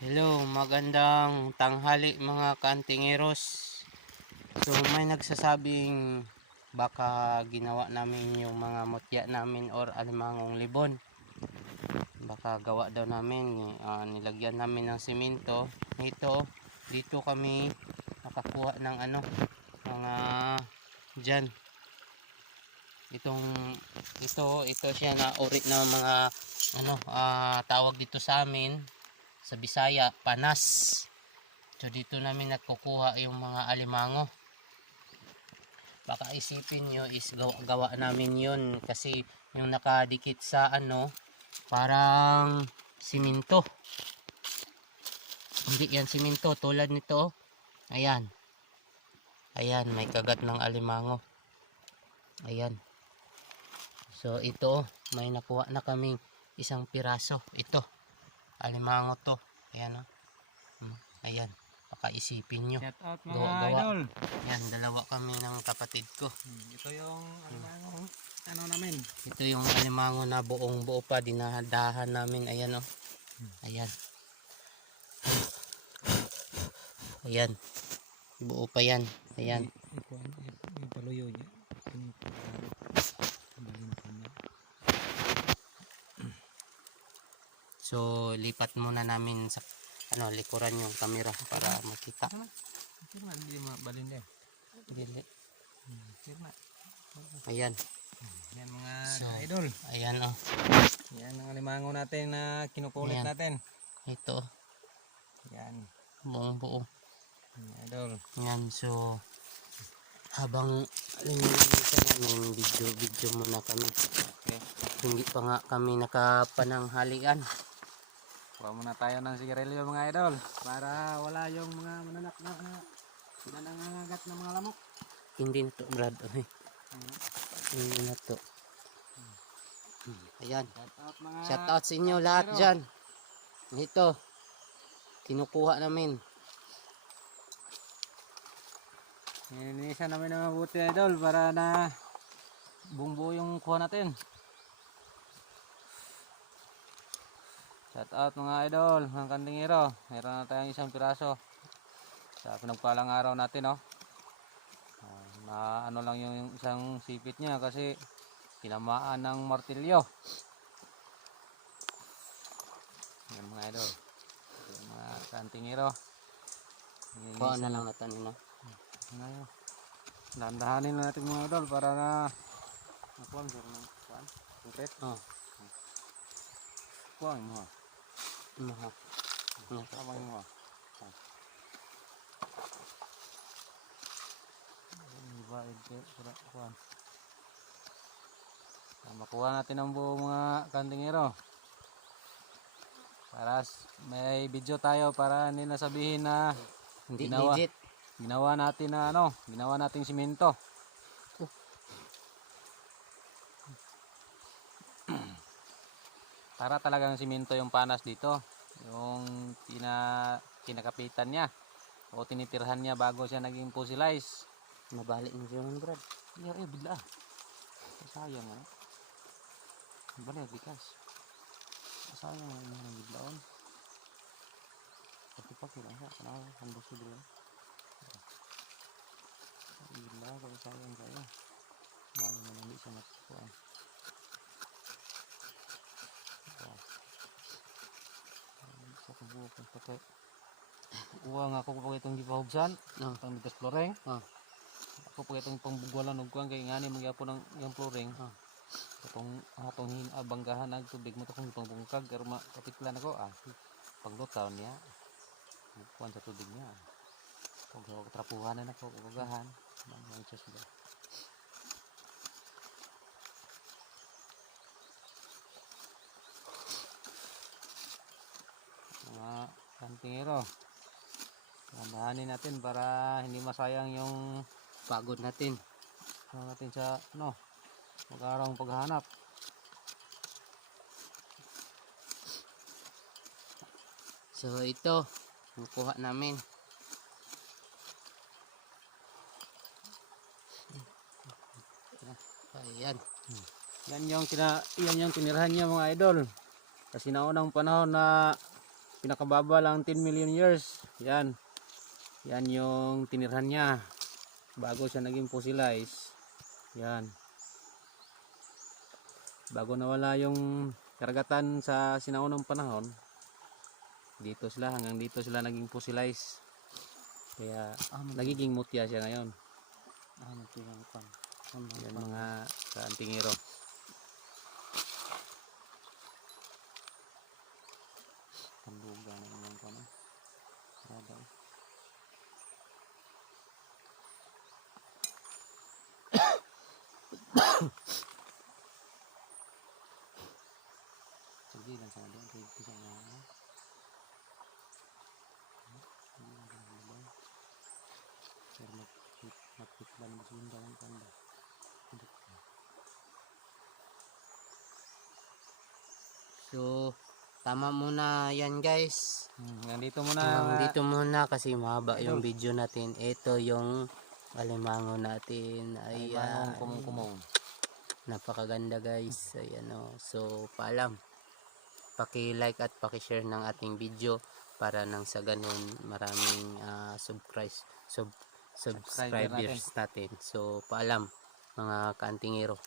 Hello, magandang tanghali mga kantingeros. So may nagsasabing baka ginawa namin yung mga mutya namin or alimangong libon. Baka gawa daw namin, nilagyan namin ng simento. Dito kami nakakuha ng mga dyan. Ito siya na uri ng mga tawag dito sa amin sa Bisaya, panas. So dito namin nakukuha yung mga alimango. Baka isipin nyo is gawa namin yun kasi yung nakadikit sa parang simento. Hindi yan simento, tulad nito. Ayan. Ayan, may kagat ng alimango. Ayan. So ito, may nakuha na kaming isang piraso. Ito, alimango to. Ayan o. Ayan, pakaisipin nyo. Shout out mga Gawa-gawa. idol. Ayan, dalawa kami ng kapatid ko. Ito yung namin. Ito yung alimango na buong buo pa. Dinadahan namin. Ayan o. Ayan. Ayan. Buo pa yan. Ayan. Yung paluyo niya. So, lipat muna namin sa likuran yung camera para makita. Hindi mabalin din. Dili. Ayan. Yan mga So, idol. ayan o. Yan ang alimango natin na kinukulit Ayan. natin. Ito. Yan. Buong buo. Idol. Yan. So, habang linisan namin, video muna kami. Okay. Hindi pa nga kami nakapananghalian. Kuha muna tayo ng sigarilyo mga idol. Para wala yung mga mananak na nangangagat ng mga lamok. Hindi na to, Brad. Ay. Hindi na to. Ayan. Shout out sa inyo lahat dyan. Ito. Kinukuha namin. Nilinisan namin ng mabuti idol para na bumbu yung kuha natin. Shout out mga idol, mga kantingero. Meron na tayong isang piraso sa pinagpalang araw natin, na lang yung isang sipit niya kasi tinamaan ng martilyo. Yan mga idol, yung mga kantingero. Kuha na lang natin yun. Ngayon, dandahanin na natin mga idol para na nakuha ng kuhaan. Konkret. Kuha mo. Mahal. Tama mo. Iba ito kuhaan. Makuha natin ang buong mga kantingero. Para may video tayo para hindi na sabihin na Hindi legit. Ginawa natin na ginawa nating simento. Para talagang simento yung panas dito. Yung kinakapitan niya o tinitirhan niya bago siya naging fossilize. Mabalik mo siya man, Brad. Bigla. Sayang balik bikas. Sayang yung biglaon. Pati lang siya. Kenapa? Hambus dulu. Gila, kalau sayang saya. Mau menambil sama kuan. Sa kubuok ang pato. Uwang ako po itong gipahugsan. Pang bitas flooring. Ako po itong pangbugwalan og kuan kay ngani magyapon ng yung flooring. Itong atong abanggahan ang tubig mo to kung pangbungkag pero makapitlan ako panglutaw niya. Kuan sa tubig niya. Kung trapuhan na ako ugahan. Ang Diyos ba. Mga kantingero, dandahanin natin para hindi masayang yung Pagod natin. natin sa mag-araw paghahanap. So ito, nakuha namin. Ayan. Yan yung tinirahan niya mga idol. Kasi naunang panahon na pinakababa lang 10 million years. Yan. Yan yung tinirhan niya bago siya naging fossilize. Yan. Bago nawala yung karagatan sa sinaunang panahon, dito sila, hanggang dito sila naging fossilize. Kaya nagiging mutya siya ngayon. Yan mga kaantingero. Tambuga na yung kano. Rada. Sige lang sa doon, kaya bisa na. Pero makit lang mas ganda ng tanda. So, tama muna yan guys. Nandito muna. Hanggang dito muna kasi mahaba yung video natin. Ito yung alimango natin. Ayan. Kumong-kumong. Napakaganda guys. Ayan o. So, paalam. Paki-like at paki-share ng ating video para nang sa ganun maraming subscribers natin. So, paalam mga kaantingero.